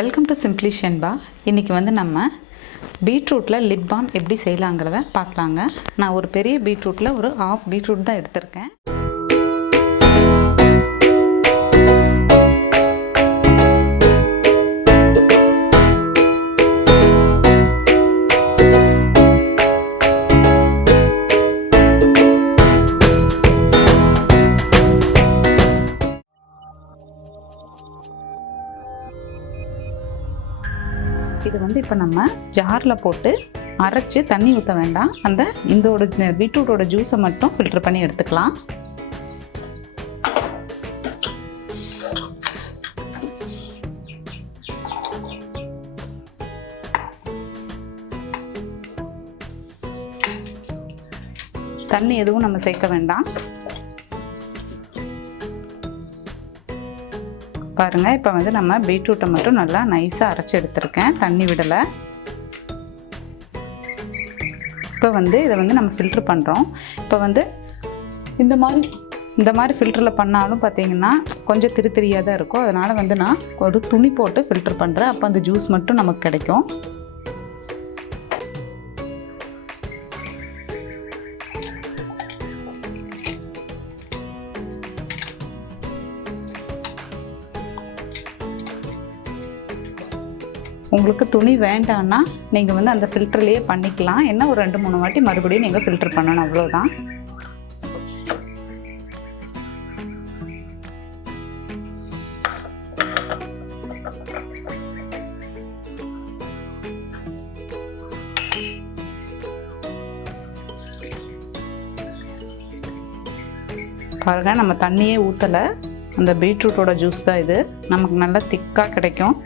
Welcome to simply Shenba. இன்றைக்கி வந்து நம்ம பீட்ரூட்டில் லிப் பாம் எப்படி செய்யலாங்கிறத பார்க்கலாங்க. நான் ஒரு பெரிய பீட்ரூட்டில் ஒரு ½ பீட்ரூட் தான் எடுத்திருக்கேன். இது வந்து இப்போ நம்ம ஜாரில் போட்டு அரைச்சி தண்ணி ஊற்ற வேண்டாம். இந்த பீட்ரூட்டோட ஜூஸை மட்டும் ஃபில்டர் பண்ணி எடுத்துக்கலாம். தண்ணி எதுவும் நம்ம சேர்க்க வேண்டாம். பாருங்கள், இப்போ வந்து நம்ம பீட்ரூட்டை மட்டும் நல்லா நைஸாக அரைச்சி எடுத்துருக்கேன், தண்ணி விடலை. இப்போ வந்து இதை வந்து நம்ம ஃபில்ட்ரு பண்ணுறோம். இப்போ வந்து இந்த மாதிரி ஃபில்டரில் பண்ணாலும் பார்த்தீங்கன்னா கொஞ்சம் திரியாக தான் இருக்கும். அதனால் வந்து நான் ஒரு துணி போட்டு ஃபில்ட்ரு பண்ணுறேன். அப்போ அந்த ஜூஸ் மட்டும் நமக்கு கிடைக்கும். உங்களுக்கு துணி வேண்டான்னா நீங்கள் வந்து அந்த ஃபில்டர்லேயே பண்ணிக்கலாம். என்ன ஒரு 2-3 வாட்டி மறுபடியும் நீங்கள் ஃபில்டர் பண்ணணும், அவ்வளோதான். பாருங்க, நம்ம தண்ணியே ஊற்றலை, அந்த பீட்ரூட்டோட ஜூஸ் தான் இது. நமக்கு நல்லா திக்காக கிடைக்கும்.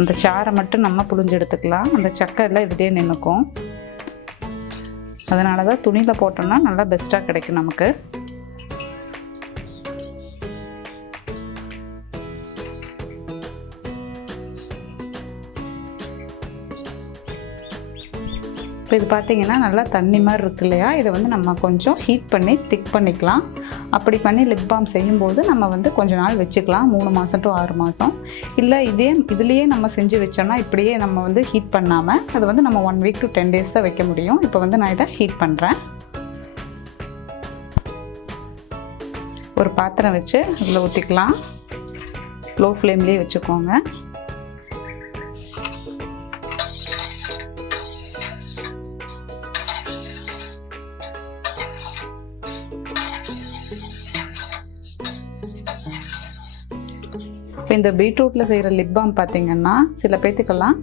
அந்த சாறை மட்டும் நம்ம புழிஞ்சு எடுத்துக்கலாம். அந்த சக்கை எல்லாம் இதுலேயே நின்றுக்கும். அதனால தான் துணியில் போட்டோம்னா நல்லா பெஸ்ட்டாக கிடைக்கும் நமக்கு. இப்போ இது பார்த்திங்கன்னா நல்லா தண்ணி மாதிரி இருக்கு இல்லையா? இதை வந்து நம்ம கொஞ்சம் ஹீட் பண்ணி திக் பண்ணிக்கலாம். அப்படி பண்ணி லிப் பாம் செய்யும்போது நம்ம வந்து கொஞ்ச நாள் வச்சுக்கலாம், 3 மாதம் to 6 மாதம். இல்லை இதுலேயே நம்ம செஞ்சு வச்சோம்னா இப்படியே நம்ம வந்து ஹீட் பண்ணாமல் அது வந்து நம்ம 1 week to 10 days தான் வைக்க முடியும். இப்போ வந்து நான் இதை ஹீட் பண்ணுறேன். ஒரு பாத்திரம் வச்சு அதில் ஊற்றிக்கலாம். லோ ஃப்ளேம்லேயே வச்சுக்கோங்க. இப்போ இந்த பீட்ரூட்டில் செய்கிற லிப் பாம் பார்த்திங்கன்னா சில பேர்த்துக்கெல்லாம்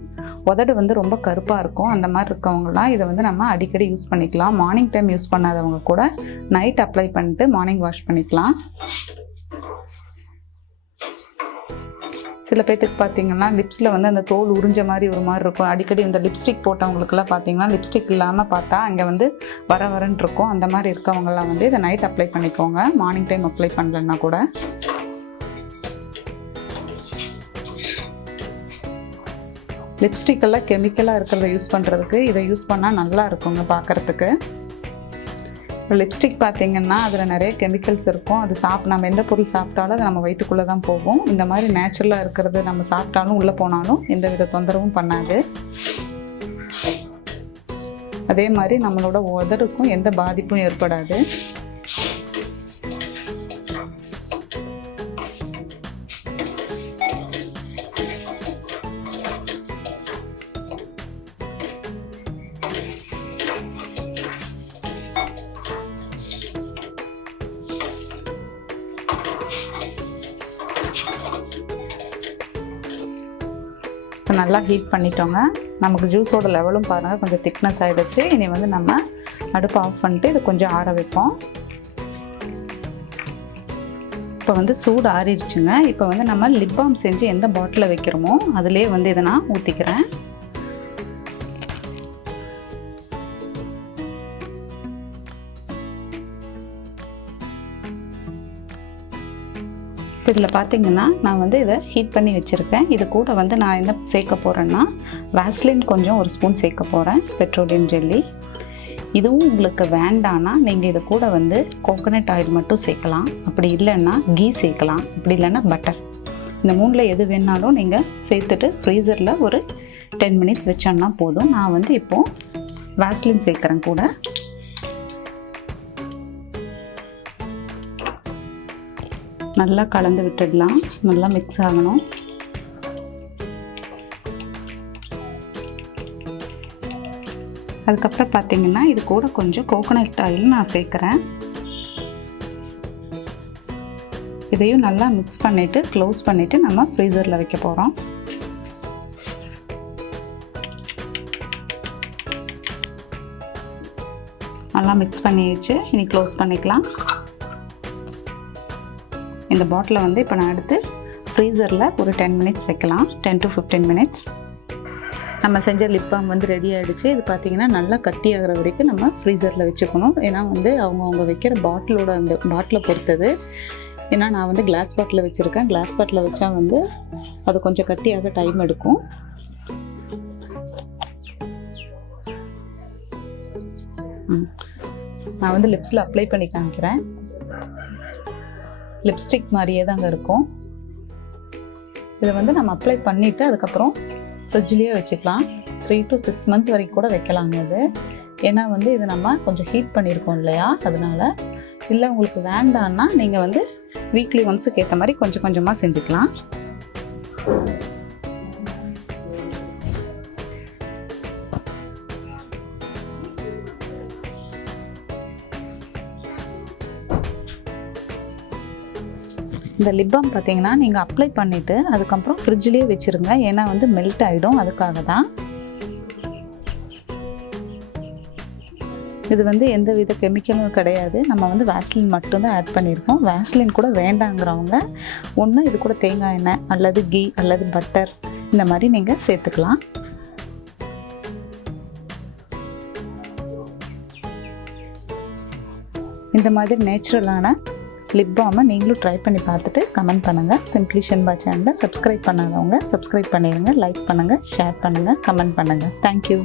உதடு வந்து ரொம்ப கருப்பாக இருக்கும். அந்த மாதிரி இருக்கவங்களாம் இதை வந்து நம்ம அடிக்கடி யூஸ் பண்ணிக்கலாம். மார்னிங் டைம் யூஸ் பண்ணாதவங்க கூட நைட் அப்ளை பண்ணிட்டு மார்னிங் வாஷ் பண்ணிக்கலாம். சில பேர்த்துக்கு பார்த்திங்கன்னா லிப்ஸில் வந்து அந்த தோல் உறிஞ்ச மாதிரி ஒரு மாதிரி இருக்கும். அடிக்கடி இந்த லிப்ஸ்டிக் போட்டவங்களுக்குலாம் பார்த்திங்கன்னா லிப்ஸ்டிக் இல்லாமல் பார்த்தா அங்கே வந்து வரன்னு இருக்கும். அந்த மாதிரி இருக்கவங்கலாம் வந்து இதை நைட் அப்ளை பண்ணிக்கோங்க, மார்னிங் டைம் அப்ளை பண்ணலன்னா கூட. லிப்ஸ்டிக்கெல்லாம் கெமிக்கலாக இருக்கிறத யூஸ் பண்ணுறதுக்கு இதை யூஸ் பண்ணால் நல்லா இருக்குங்க பார்க்குறதுக்கு. லிப்ஸ்டிக் பார்த்திங்கன்னா அதில் நிறைய கெமிக்கல்ஸ் இருக்கும். அது நம்ம எந்த பொருள் சாப்பிட்டாலும் அது நம்ம வயிற்றுக்குள்ளே தான் போகும். இந்த மாதிரி நேச்சுரலாக இருக்கிறது நம்ம சாப்பிட்டாலும் உள்ளே போனாலும் எந்த வித தொந்தரவும் பண்ணாது. அதே மாதிரி நம்மளோட உதடுக்கும் எந்த பாதிப்பும் ஏற்படாது. இப்போ நல்லா ஹீட் பண்ணிட்டோங்க. நமக்கு ஜூஸோட லெவலும் பாருங்கள் கொஞ்சம் திக்னஸ் ஆகிடுச்சு. இனி வந்து நம்ம அடுப்பு ஆஃப் பண்ணிட்டு இதை கொஞ்சம் ஆற வைப்போம். இப்போ வந்து சூடு ஆறிடுச்சுங்க. இப்போ வந்து நம்ம லிப் பாம் செஞ்சு எந்த பாட்டிலில் வைக்கிறோமோ அதிலே வந்து இதை நான் ஊற்றிக்கிறேன். இப்போ இதில் பார்த்தீங்கன்னா நான் வந்து இதை ஹீட் பண்ணி வச்சுருக்கேன். இது கூட வந்து நான் என்ன சேர்க்க போகிறேன்னா வேஸ்லின் கொஞ்சம் 1 ஸ்பூன் சேர்க்க போகிறேன், பெட்ரோலியம் ஜெல்லி. இதுவும் உங்களுக்கு வேண்டான்னா நீங்கள் இது கூட வந்து கோகோனட் ஆயில் மட்டும் சேர்க்கலாம். அப்படி இல்லைன்னா கீ சேர்க்கலாம். அப்படி இல்லைன்னா பட்டர். இந்த 3ல் எது வேணாலும் நீங்கள் சேர்த்துட்டு ஃப்ரீசரில் ஒரு 10 மினிட்ஸ் வச்சோன்னா போதும். நான் வந்து இப்போது வாஸ்லின் சேர்க்குறேன் கூட. நல்லா கலந்து விட்டுடலாம். நல்லா மிக்ஸ் ஆகணும். அதுக்கப்புறம் பார்த்தீங்கன்னா இது கூட கொஞ்சம் கோகோனட் ஆயில் நான் சேர்க்குறேன். இதையும் நல்லா மிக்ஸ் பண்ணிவிட்டு க்ளோஸ் பண்ணிவிட்டு நம்ம ஃப்ரீசரில் வைக்க போகிறோம். நல்லா மிக்ஸ் பண்ணிடுச்சு. இனி க்ளோஸ் பண்ணிக்கலாம். இந்த பாட்டிலை வந்து இப்போ நான் எடுத்து ஃப்ரீசரில் ஒரு 10 மினிட்ஸ் வைக்கலாம். 10 to 15 மினிட்ஸ். நம்ம செஞ்ச லிப் பாம் வந்து ரெடி ஆகிடுச்சு. இது பார்த்திங்கன்னா நல்லா கட்டி ஆகிற வரைக்கும் நம்ம ஃப்ரீசரில் வச்சுக்கணும். ஏன்னா வந்து அவங்க வைக்கிற பாட்டிலோட அந்த பாட்டிலை பொறுத்தது. ஏன்னா நான் வந்து கிளாஸ் பாட்டில் வச்சுருக்கேன். கிளாஸ் பாட்டில் வச்சா வந்து அது கொஞ்சம் கட்டியாக டைம் எடுக்கும். நான் வந்து லிப்ஸில் அப்ளை பண்ணி காமிக்கிறேன். லிப்ஸ்டிக் மாதிரியே தாங்க இருக்கும். இதை வந்து நம்ம அப்ளை பண்ணிவிட்டு அதுக்கப்புறம் ஃப்ரிட்ஜ்லேயே வச்சுக்கலாம். 3 to 6 months வரைக்கும் கூட வைக்கலாங்க இது. ஏன்னா வந்து இது நம்ம கொஞ்சம் ஹீட் பண்ணியிருக்கோம் இல்லையா, அதனால. இல்லை உங்களுக்கு வேண்டான்னா நீங்கள் வந்து வீக்லி ஒன்ஸுக்கு ஏற்ற மாதிரி கொஞ்சம் கொஞ்சமாக செஞ்சுக்கலாம். இந்த லிப் பாம் பார்த்தீங்கன்னா நீங்கள் அப்ளை பண்ணிவிட்டு அதுக்கப்புறம் ஃப்ரிட்ஜ்லேயே வச்சுருங்க. ஏன்னா வந்து மெல்ட் ஆகிடும். அதுக்காக தான். இது வந்து எந்த வித கெமிக்கலும் கிடையாது. நம்ம வந்து வாஸ்லின் மட்டும்தான் ஆட் பண்ணியிருக்கோம். வாஸ்லின் கூட வேண்டாங்கிறவங்க ஒன்று இது கூட தேங்காய் எண்ணெய் அல்லது கீ அல்லது பட்டர் இந்த மாதிரி நீங்கள் சேர்த்துக்கலாம். இந்த மாதிரி நேச்சுரலான லிப் பாமை நீங்களும் ட்ரை பண்ணி பார்த்துட்டு கமெண்ட் பண்ணுங்கள். சிம்பிளி ஷென்பா சேனலை சப்ஸ்கிரைப் பண்ணாதவங்க சப்ஸ்கிரைப் பண்ணிடுங்க. லைக் பண்ணுங்கள், ஷேர் பண்ணுங்கள், கமெண்ட் பண்ணுங்கள். தேங்க்யூ.